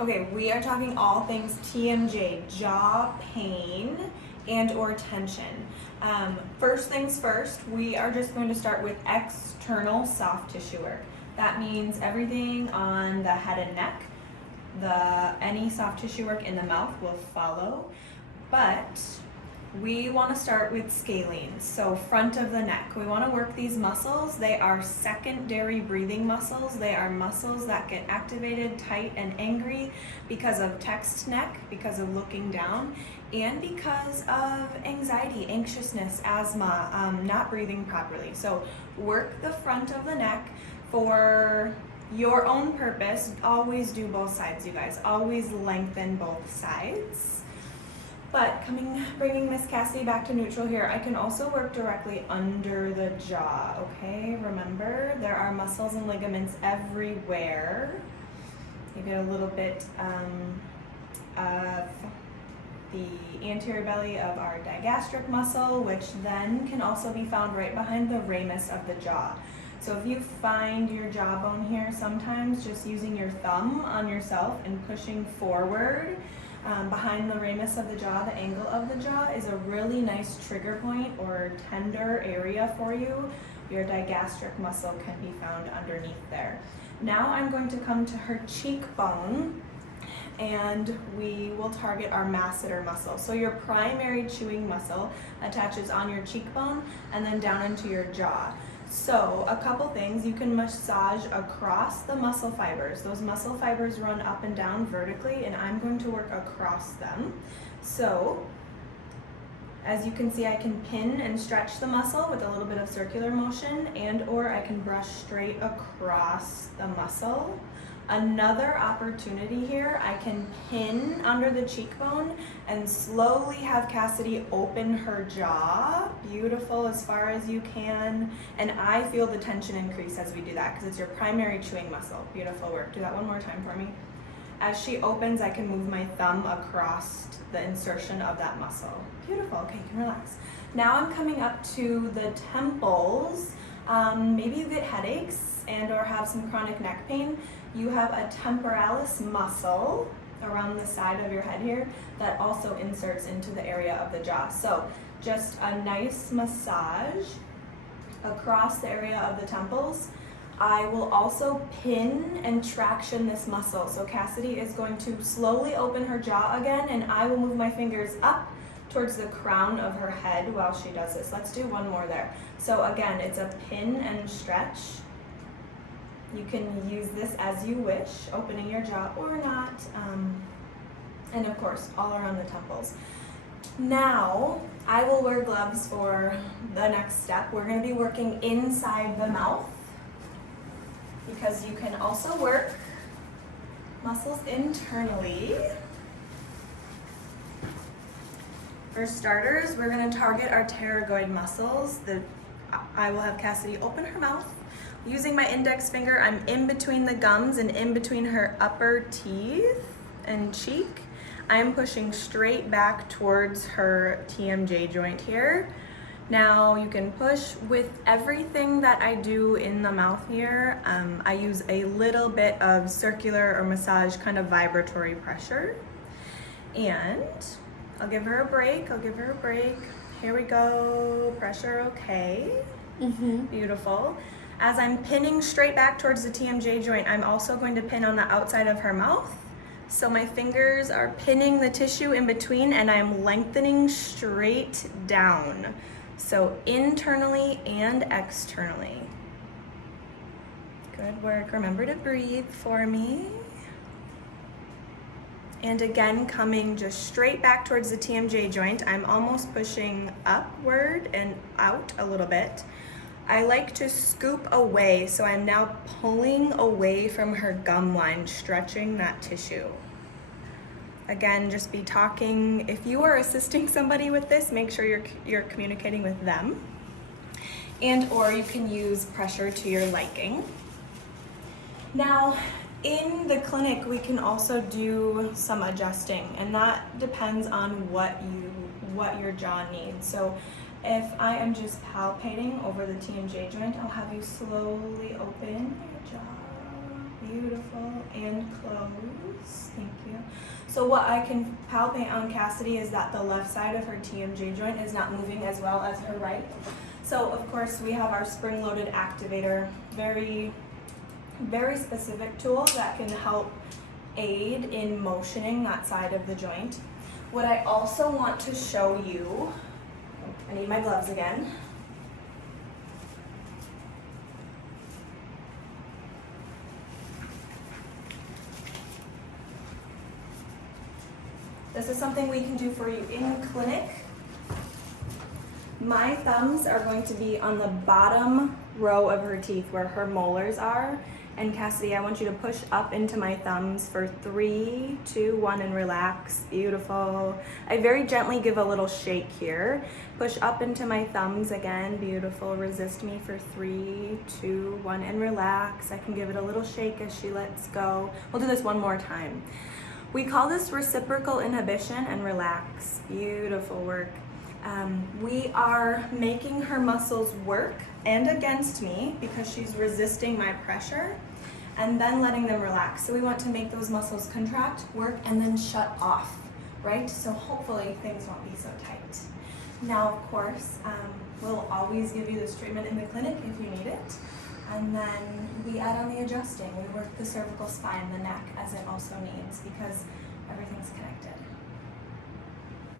Okay, we are talking all things TMJ, jaw pain and or tension. First things first, we are just going to start with external soft tissue work. That means everything on the head and neck. Any soft tissue work in the mouth will follow, but we want to start with scalene, so front of the neck. We want to work these muscles. They are secondary breathing muscles. They are muscles that get activated, tight, and angry because of text neck, because of looking down, and because of anxiety, anxiousness, asthma, not breathing properly. So work the front of the neck for your own purpose. Always do both sides, you guys. Always lengthen both sides. But bringing Miss Cassidy back to neutral here, I can also work directly under the jaw, okay? Remember, there are muscles and ligaments everywhere. You get a little bit of the anterior belly of our digastric muscle, which then can also be found right behind the ramus of the jaw. So if you find your jawbone here, sometimes just using your thumb on yourself and pushing forward behind the ramus of the jaw, the angle of the jaw, is a really nice trigger point or tender area for you. Your digastric muscle can be found underneath there. Now I'm going to come to her cheekbone, and we will target our masseter muscle. So your primary chewing muscle attaches on your cheekbone and then down into your jaw. So a couple things, you can massage across the muscle fibers. Those muscle fibers run up and down vertically, and I'm going to work across them. So as you can see, I can pin and stretch the muscle with a little bit of circular motion, and or I can brush straight across the muscle. Another opportunity here, I can pin under the cheekbone and slowly have Cassidy open her jaw, beautiful, as far as you can. And I feel the tension increase as we do that because it's your primary chewing muscle. Beautiful work. Do that one more time for me. As she opens, I can move my thumb across the insertion of that muscle. Beautiful. Okay, you can relax. Now I'm coming up to the temples. Maybe you get headaches and or have some chronic neck pain. You have a temporalis muscle around the side of your head here that also inserts into the area of the jaw. So just a nice massage across the area of the temples. I will also pin and traction this muscle. So Cassidy is going to slowly open her jaw again, and I will move my fingers up towards the crown of her head while she does this. Let's do one more there. So again, it's a pin and stretch. You can use this as you wish, opening your jaw or not, and of course, all around the temples. Now, I will wear gloves for the next step. We're going to be working inside the mouth because you can also work muscles internally. For starters, we're going to target our pterygoid muscles. I will have Cassidy open her mouth. Using my index finger, I'm in between the gums and in between her upper teeth and cheek. I'm pushing straight back towards her TMJ joint here. Now you can push with everything that I do in the mouth here. I use a little bit of circular or massage kind of vibratory pressure. And I'll give her a break, Here we go, pressure okay. Beautiful. As I'm pinning straight back towards the TMJ joint, I'm also going to pin on the outside of her mouth. So my fingers are pinning the tissue in between and I'm lengthening straight down. So internally and externally. Good work. Remember to breathe for me. And again, coming just straight back towards the TMJ joint, I'm almost pushing upward and out a little bit. I like to scoop away, so I'm now pulling away from her gum line, stretching that tissue. Again, just be talking. If you are assisting somebody with this, make sure you're communicating with them. And or you can use pressure to your liking. Now, in the clinic, we can also do some adjusting, and that depends on what your jaw needs. So if I am just palpating over the TMJ joint, I'll have you slowly open your jaw, beautiful, and close. Nice, thank you. So what I can palpate on Cassidy is that the left side of her TMJ joint is not moving as well as her right. So of course we have our spring-loaded activator, very, very specific tool that can help aid in motioning that side of the joint. What I also want to show you, I need my gloves again. This is something we can do for you in clinic. My thumbs are going to be on the bottom row of her teeth where her molars are. And Cassidy, I want you to push up into my thumbs for 3, 2, 1, and relax. Beautiful. I very gently give a little shake here. Push up into my thumbs again. Beautiful. Resist me for 3, 2, 1, and relax. I can give it a little shake as she lets go. We'll do this one more time. We call this reciprocal inhibition and relax. Beautiful work. We are making her muscles work and against me because she's resisting my pressure, and then letting them relax. So we want to make those muscles contract, work, and then shut off, right? So hopefully things won't be so tight. Now, of course, we'll always give you this treatment in the clinic if you need it. And then we add on the adjusting. We work the cervical spine, the neck, as it also needs, because everything's connected.